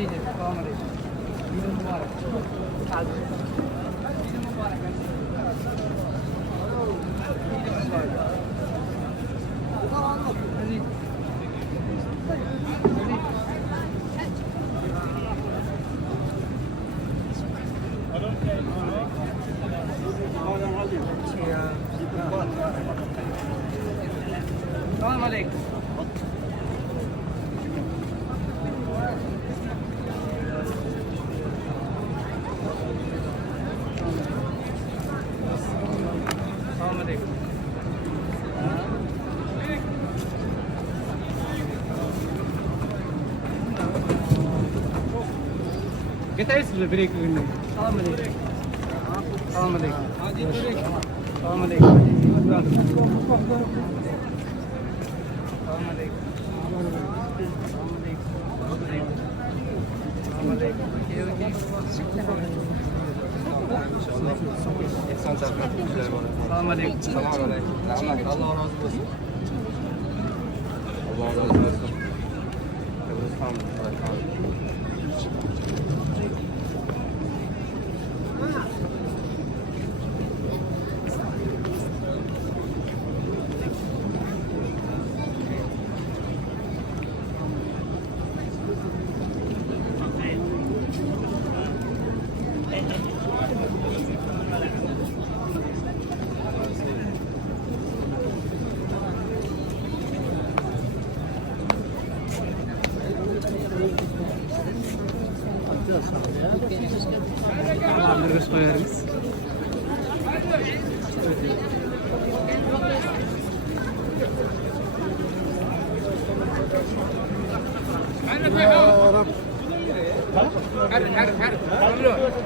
जी जी सलाम अलैकुम ईद मुबारक ईद मुबारक जी सलाम अलैकुम सलाम अलैकुम कितना इस ब्रेक करने सलाम अलैकुम सलाम अलैकुम हां जी सलाम अलैकुम सलाम अलैकुम İhsan Serkan. Selamun aleyküm. Selamun aleyküm. Allah razı olsun. Allah razı olsun. Adres koyarız. Her